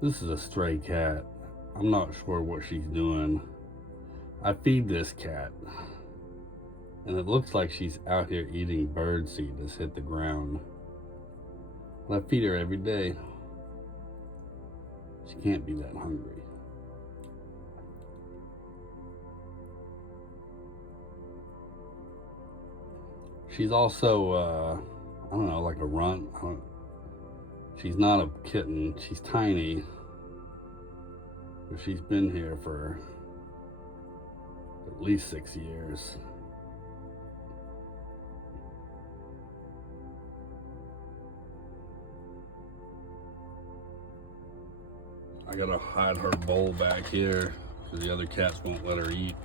This is a stray cat. I'm not sure what she's doing. I feed this cat, and it looks like she's out here eating bird seed that's hit the ground. I feed her every day. She can't be that hungry. She's also, I don't know, like a runt. She's not a kitten. She's tiny. But she's been here for at least 6 years. I gotta hide her bowl back here because the other cats won't let her eat.